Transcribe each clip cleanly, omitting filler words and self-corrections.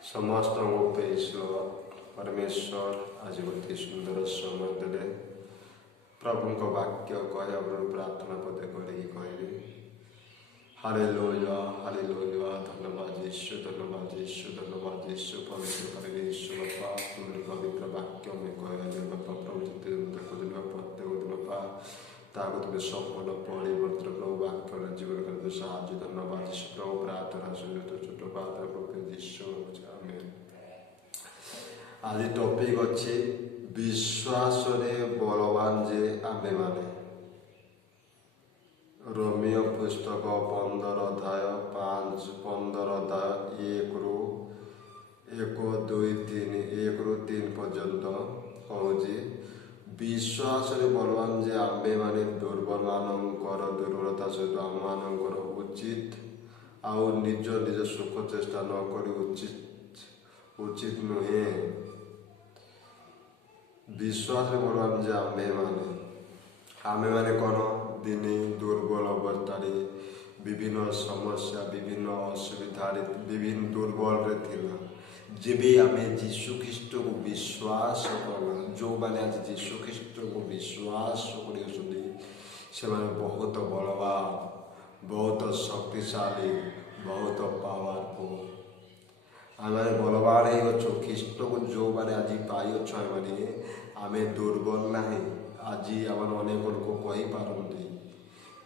ସମସ୍ତଙ୍କୁ ଈଶ୍ୱର ପରମେଶ୍ୱର ଆଜି ଗୋଟିଏ ସୁନ୍ଦର ସମୟ ଦେଲେ। ପ୍ରଭୁଙ୍କ ବାକ୍ୟ କହିବାକୁ ପ୍ରାର୍ଥନା ପଦେ କରିକି କହିବି। Hallelujah hallelujah. ଧନ୍ୟବାଦ ଯୀଶୁ, ଧନ୍ୟବାଦ ଯୀଶୁ, ଧନ୍ୟବାଦ ଯୀଶୁ। ପବିତ୍ର କରିବି ଯୀଶୁ ବାପା, ତୁମର ପବିତ୍ର ବାକ୍ୟ ମୁଁ କହିଲି ବାପା। ପ୍ରଭୁ ଯେତେ ଦେଖୁଥିଲ ପ୍ରତ୍ୟେକ ଦିନ ବାପା ତାହାକୁ ତୁମେ ସମ୍ପୂର୍ଣ୍ଣ ପରିବର୍ତ୍ତନ ପ୍ରଭୁ ବାକ୍ୟର ଜୀବନ କରିବେ ସାହାଯ୍ୟ। ଧନ୍ୟବାଦ ଯୀଶୁ ପ୍ରଭୁ। ପ୍ରାର୍ଥନା ଶୁଣିତ ଛୋଟ ପ୍ରାର୍ଥନା ପ୍ରଭୁ ଯୀଶୁ ଆମେନ୍। ଆଜି ଟପିକ୍ ଅଛି ବିଶ୍ୱାସରେ ବଳବାନ ଯେ ଆମ୍ଭେମାନେ। ରୋମିଓ ପୁସ୍ତକ 15 ଅଧ୍ୟାୟ 1ରୁ 3 ପର୍ଯ୍ୟନ୍ତ କହୁଛି, ବିଶ୍ୱାସରେ ବଳବାନ ଯେ ଆମ୍ଭେମାନେ ଦୁର୍ବଳମାନଙ୍କର ଦୁର୍ବଳତା ସହିତ ଆମମାନଙ୍କର ଉଚିତ ଆଉ ନିଜ ସୁଖ ଚେଷ୍ଟା ନ କରି ଉଚିତ ନୁହେଁ। ବିଶ୍ୱାସରେ ବଳବାନ ଯେ ଆମେମାନେ କ'ଣ ଦିନେ ଦୁର୍ବଳ ଅବସ୍ଥାରେ ବିଭିନ୍ନ ସମସ୍ୟା ବିଭିନ୍ନ ଅସୁବିଧାରେ ବିଭିନ୍ନ ଦୁର୍ବଳରେ ଥିଲା। ଯେବେ ଆମେ ଯୀଶୁ ଖ୍ରୀଷ୍ଟକୁ ବିଶ୍ୱାସ କଲା, ଯେଉଁମାନେ ଆଜି ଯୀଶୁ ଖ୍ରୀଷ୍ଟକୁ ବିଶ୍ୱାସ କରିଅଛନ୍ତି ସେମାନେ ବହୁତ ବଳବାନ, ବହୁତ ଶକ୍ତିଶାଳୀ, ବହୁତ ପାୱାରଫୁଲ୍। ଆମେ ବଳବାନ ହେଇଅଛୁ। ଖ୍ରୀଷ୍ଟକୁ ଯେଉଁମାନେ ଆଜି ପାଇଅଛୁ ଆମେ ଦୁର୍ବଳ ନାହିଁ। ଆଜି ଆମେ ଅନେକ ଲୋକ କହିପାରନ୍ତି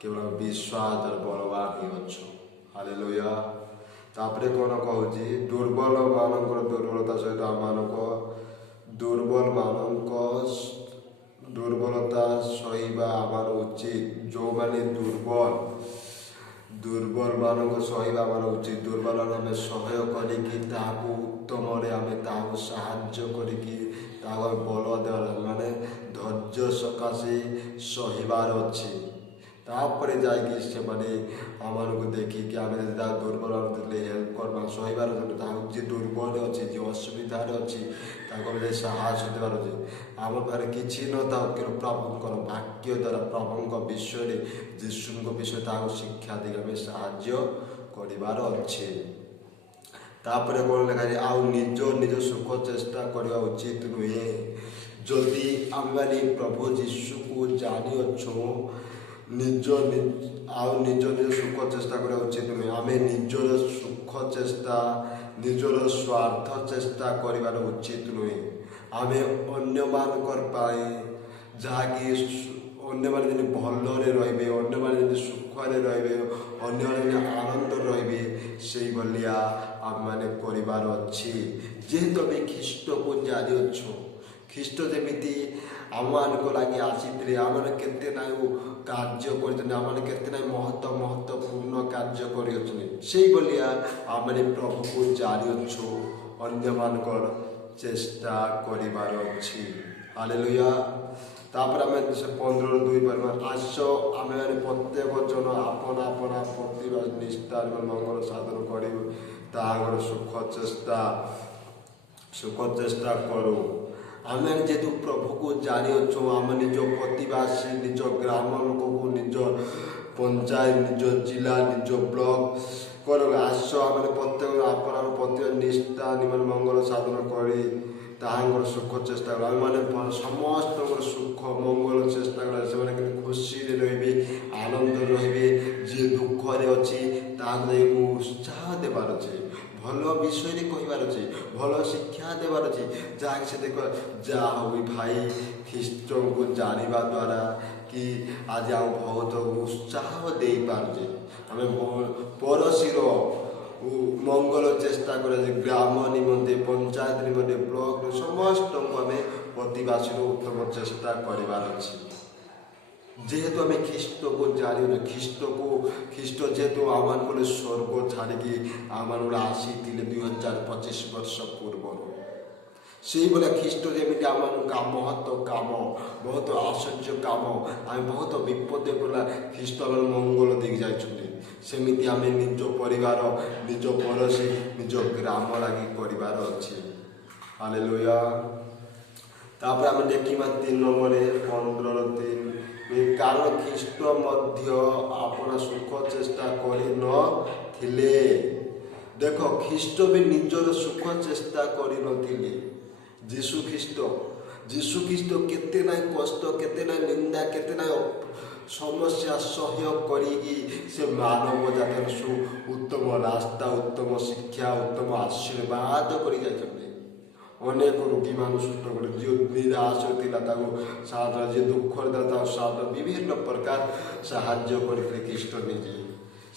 କେବଳ ବିଶ୍ୱାସରେ ବଳବାନ ହେଇଅଛୁ। ହାଲେଲୁୟା। ତାପରେ କ'ଣ କହୁଛି, ଦୁର୍ବଳମାନଙ୍କର ଦୁର୍ବଳତା ସହିତ ଆମମାନଙ୍କ ଦୁର୍ବଳତା ସହିବା ଆମର ଉଚିତ। ଯେଉଁମାନେ ଦୁର୍ବଳମାନଙ୍କୁ ସହିବା ଆମର ଉଚିତ। ଦୁର୍ବଳମାନଙ୍କୁ ଆମେ ସହାୟ କରିକି ତାହାକୁ ଉତ୍ତମରେ ଆମେ ତାହାକୁ ସାହାଯ୍ୟ କରିକି ତାହାକୁ ବଳ ଦେବାର ଧୈର୍ଯ୍ୟ ସକାଶେ ସହିବାର ଅଛି। ତାପରେ ଯାଇକି ସେମାନେ ଆମମାନଙ୍କୁ ଦେଖିକି ଆମେ ଯଦି ତାହା ଦୁର୍ବଳ ଥିଲେ ହେଲ୍ପ କରିବା ସହିବାର ଅଛି। ତାହାକୁ ଯିଏ ଦୁର୍ବଳରେ ଅଛି, ଯିଏ ଅସୁବିଧାରେ ଅଛି ତାକୁ ଆମେ ସାହାଯ୍ୟ ଦେବାର ଅଛି। ଆମ ପାଖରେ କିଛି ନଥାଉ କିନ୍ତୁ ପ୍ରଭୁଙ୍କର ବାକ୍ୟ ଦ୍ୱାରା ପ୍ରଭୁଙ୍କ ବିଷୟରେ ଯୀଶୁଙ୍କ ବିଷୟରେ ତାହାକୁ ଶିକ୍ଷା ଦେଇକି ଆମେ ସାହାଯ୍ୟ କରିବାର ଅଛି। ତାପରେ କ'ଣ ଲେଖାଯାଏ, ଆଉ ନିଜ ସୁଖ ଚେଷ୍ଟା କରିବା ଉଚିତ ନୁହେଁ। ଯଦି ଆମେମାନେ ପ୍ରଭୁ ଯୀଶୁକୁ ଜାଣିଅଛୁ ନିଜ ସୁଖ ଚେଷ୍ଟା କରିବା ଉଚିତ ନୁହେଁ। ଆମେ ନିଜର ସୁଖ ଚେଷ୍ଟା ନିଜର ସ୍ୱାର୍ଥ ଚେଷ୍ଟା କରିବାର ଉଚିତ ନୁହେଁ। ଆମେ ଅନ୍ୟମାନଙ୍କର ପାଇଁ ଯାହାକି ଅନ୍ୟମାନେ ଯେମିତି ଭଲରେ ରହିବେ, ଅନ୍ୟମାନେ ଯେମିତି ସୁଖରେ ରହିବେ, ଅନ୍ୟମାନେ ଯେମିତି ଆନନ୍ଦରେ ରହିବେ ସେଇଭଳିଆ ଆମେମାନେ କରିବାର ଅଛି। ଯେହେତୁ ଆମେ ଖ୍ରୀଷ୍ଟକୁ ଜାଣିଅଛୁ, ଖ୍ରୀଷ୍ଟ ଯେମିତି ଆମମାନଙ୍କ ଲାଗି ଆସିଥିଲେ, ଆମମାନେ କେତେ ନାଇଁ କାର୍ଯ୍ୟ କରିଛନ୍ତି, ଆମମାନେ କେତେ ନାଇଁ ମହତ୍ୱପୂର୍ଣ୍ଣ କାର୍ଯ୍ୟ କରିଅଛନ୍ତି, ସେଇଭଳିଆ ଆମମାନେ ପ୍ରଭୁକୁ ଜାଣିଅଛୁ। ଅନ୍ୟମାନଙ୍କର ଚେଷ୍ଟା କରିବାର ଅଛି। ହାଲେଲୁୟା। ତାପରେ ଆମେ 15:2 ଆସ ଆମେମାନେ ପ୍ରତ୍ୟେକ ଜଣ ଆପଣା ପ୍ରତିଭା ନିଷ୍ଠାର ମଙ୍ଗଳ ସାଧନ କରିବୁ, ତାହାଙ୍କର ସୁଖ ଚେଷ୍ଟା କରୁ। ଆମେ ଯେହେତୁ ପ୍ରଭୁକୁ ଜାଣିଅଛୁ, ଆମେ ନିଜ ପ୍ରତିବାସୀ, ନିଜ ଗ୍ରାମ ଲୋକକୁ, ନିଜ ପଞ୍ଚାୟତ, ନିଜ ଜିଲ୍ଲା, ନିଜ ବ୍ଲକ ଆସ ଆମେ ପ୍ରତ୍ୟେକ ଆପଣାର ପ୍ରତିଭା ନିଷ୍ଠା ନିମନ୍ତେ ମଙ୍ଗଳ ସାଧନ କରି ତାହାଙ୍କର ସୁଖ ଚେଷ୍ଟା କରୁ। ଆମେମାନେ ସମସ୍ତଙ୍କର ସୁଖ ମଙ୍ଗଳ ଚେଷ୍ଟା କରା, ସେମାନେ କେମିତି ଖୁସିରେ ରହିବେ, ଆନନ୍ଦରେ ରହିବେ। ଯିଏ ଦୁଃଖରେ ଅଛି ତାହାକୁ ଯାଇକି ଉତ୍ସାହ ଦେବାର ଅଛି, ଭଲ ବିଷୟରେ କହିବାର ଅଛି, ଭଲ ଶିକ୍ଷା ଦେବାର ଅଛି। ଯାହାକି ସେ ଦେଖ ଯାହା ହଉ ଭାଇ ଖ୍ରୀଷ୍ଟଙ୍କୁ ଜାଣିବା ଦ୍ୱାରା କି ଆଜି ଆଉ ବହୁତ ଉତ୍ସାହ ଦେଇପାରୁଛେ। ଆମେ ପଡ଼ୋଶୀର ମଙ୍ଗଳ ଚେଷ୍ଟା କରାଯାଏ, ଗ୍ରାମ ନିମନ୍ତେ, ପଞ୍ଚାୟତ ନିମନ୍ତେ, ବ୍ଲକ ସମସ୍ତଙ୍କୁ ଆମେ ପ୍ରତିବାସୀର ଉତ୍ତମ ଚେଷ୍ଟା କରିବାର ଅଛି। ଯେହେତୁ ଆମେ ଖ୍ରୀଷ୍ଟକୁ ଜାଣିଛୁ, ଖ୍ରୀଷ୍ଟ ଯେହେତୁ ଆମମାନଙ୍କୁ ସ୍ୱର୍ଗ ଛାଡ଼ିକି ଆମମାନଙ୍କୁ ଆସିଥିଲେ 2025 ବର୍ଷ ପୂର୍ବରୁ, ସେଇଭଳିଆ ଖ୍ରୀଷ୍ଟ ଯେମିତି ଆମମାନଙ୍କୁ ବହୁତ ଆଶ୍ଚର୍ଯ୍ୟ କାମ, ଆମେ ବହୁତ ବିପଦ ପଡ଼ିଲା ଖ୍ରୀଷ୍ଟ ଆମର ମଙ୍ଗଳ ଦେଇକି ଯାଇଛନ୍ତି। ସେମିତି ଆମେ ନିଜ ପରିବାର, ନିଜ ପଡ଼ୋଶୀ, ନିଜ ଗ୍ରାମ ଲାଗି କରିବାର ଅଛି। ହାଲେଲୁୟା। ତାପରେ ଆମେ ଦେଖିବା 3 নম্বরে 15:3, କାରଣ ଖ୍ରୀଷ୍ଟ ମଧ୍ୟ ଆପଣା ସୁଖ ଚେଷ୍ଟା କରିନଥିଲେ। ଦେଖ ଖ୍ରୀଷ୍ଟ ବି ନିଜର ସୁଖ ଚେଷ୍ଟା କରିନଥିଲେ। ଯୀଶୁଖ୍ରୀଷ୍ଟ କେତେ ନାହିଁ କଷ୍ଟ, କେତେ ନାହିଁ ନିନ୍ଦା, କେତେ ନାହିଁ ସମସ୍ୟା ସହ୍ୟ କରିକି ସେ ମାନବ ଜାତିର ଉତ୍ତମ ରାସ୍ତା, ଉତ୍ତମ ଶିକ୍ଷା, ଉତ୍ତମ ଆଶୀର୍ବାଦ କରି ଯାଇଛନ୍ତି। ଅନେକ ରୋଗୀମାନଙ୍କୁ ସୁସ୍ଥ କରି, ଯିଏ ନିରାଶ ଥିଲା ତାକୁ ସାହାଯ୍ୟ, ଯିଏ ଦୁଃଖରେ ଥିଲା ତାକୁ ସାହାଯ୍ୟ, ବିଭିନ୍ନ ପ୍ରକାର ସାହାଯ୍ୟ କରିଥିଲେ ଖ୍ରୀଷ୍ଟ ନିଜେ।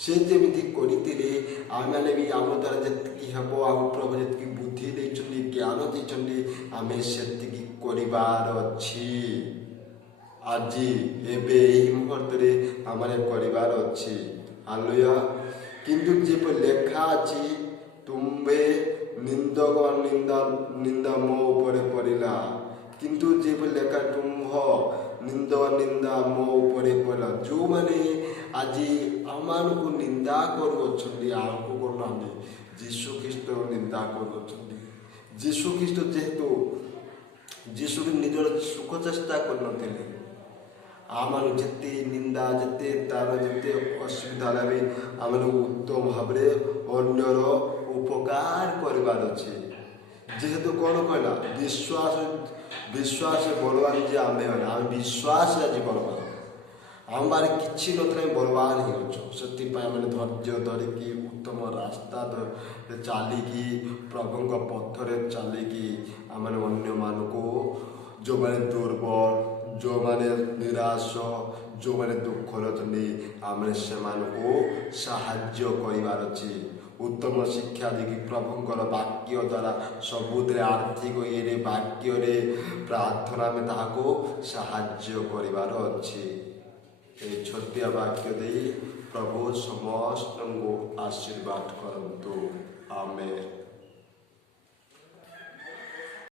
ସେ ଯେମିତି କରିଥିଲେ ଆମେମାନେ ବି ଆମ ଦ୍ୱାରା ଯେତିକି ହେବ, ଆମ ପ୍ରଭୁ ଯେତିକି ବୁଦ୍ଧି ଦେଇଛନ୍ତି, ଜ୍ଞାନ ଦେଇଛନ୍ତି, ଆମେ ସେତିକି କରିବାର ଅଛି। ଆଜି ଏବେ ଏହି ମୁହୂର୍ତ୍ତରେ ଆମେ କରିବାର ଅଛି। ହାଲେଲୁୟା। କିନ୍ତୁ ଯେପରି ଲେଖା ଅଛି, ତୁମ୍ଭେ ନିନ୍ଦକ ନିନ୍ଦା ମୋ ଉପରେ ପଡ଼ିଲା। କିନ୍ତୁ ଯେପରି ଲେଖା, ତୁମ୍ଭ ନିନ୍ଦା ମୋ ଉପରେ ପଡ଼ିଲା। ଯେଉଁମାନେ ଆଜି ଆମମାନଙ୍କୁ ନିନ୍ଦା କରୁଅଛନ୍ତି, ଆଗକୁ କରୁନାହାନ୍ତି, ଯୀଶୁଖ୍ରୀଷ୍ଟ ନିନ୍ଦା କରୁଅଛନ୍ତି। ଯୀଶୁଖ୍ରୀଷ୍ଟ ଯେହେତୁ ଯୀଶୁ ନିଜର ସୁଖ ଚେଷ୍ଟା କରିନଥିଲେ, ଆମମାନଙ୍କୁ ଯେତେ ନିନ୍ଦା, ଯେତେ ତାର ଯେତେ ଅସୁବିଧା ହେଲେ ଆମମାନଙ୍କୁ ଉତ୍ତମ ଭାବରେ ଅନ୍ୟର ଉପକାର କରିବାର ଅଛି। ଯେହେତୁ କ'ଣ କହିଲା, ବିଶ୍ୱାସ ବଳବାନ ଯେ ଆମେ ବିଶ୍ୱାସ ଆଜି ବଳବାନ। ଆମ ବାରେ କିଛି ନଥିଲେ ବଳବାନ ହେଉଛୁ। ସେଥିପାଇଁ ଆମେ ଧୈର୍ଯ୍ୟ ଧରିକି ଉତ୍ତମ ରାସ୍ତା ଚାଲିକି, ପ୍ରଭୁଙ୍କ ପଥରେ ଚାଲିକି ଆମେ ଅନ୍ୟମାନଙ୍କୁ, ଯେଉଁମାନେ ଦୁର୍ବଳ, ଯେଉଁମାନେ ନିରାଶ, ଯେଉଁମାନେ ଦୁଃଖରେ ଅଛନ୍ତି, ଆମେ ସେମାନଙ୍କୁ ସାହାଯ୍ୟ କରିବାର ଅଛି। ଉତ୍ତମ ଶିକ୍ଷା ଦେଇକି ପ୍ରଭୁଙ୍କର ବାକ୍ୟ ଦ୍ୱାରା ସବୁଥିରେ ଆର୍ଥିକ ଇଏରେ, ବାକ୍ୟରେ, ପ୍ରାର୍ଥନା, ଆମେ ତାହାକୁ ସାହାଯ୍ୟ କରିବାର ଅଛି। ଏହି ଛୋଟିଆ ବାକ୍ୟ ଦେଇ ପ୍ରଭୁ ସମସ୍ତଙ୍କୁ ଆଶୀର୍ବାଦ କରନ୍ତୁ। ଆମେନ୍।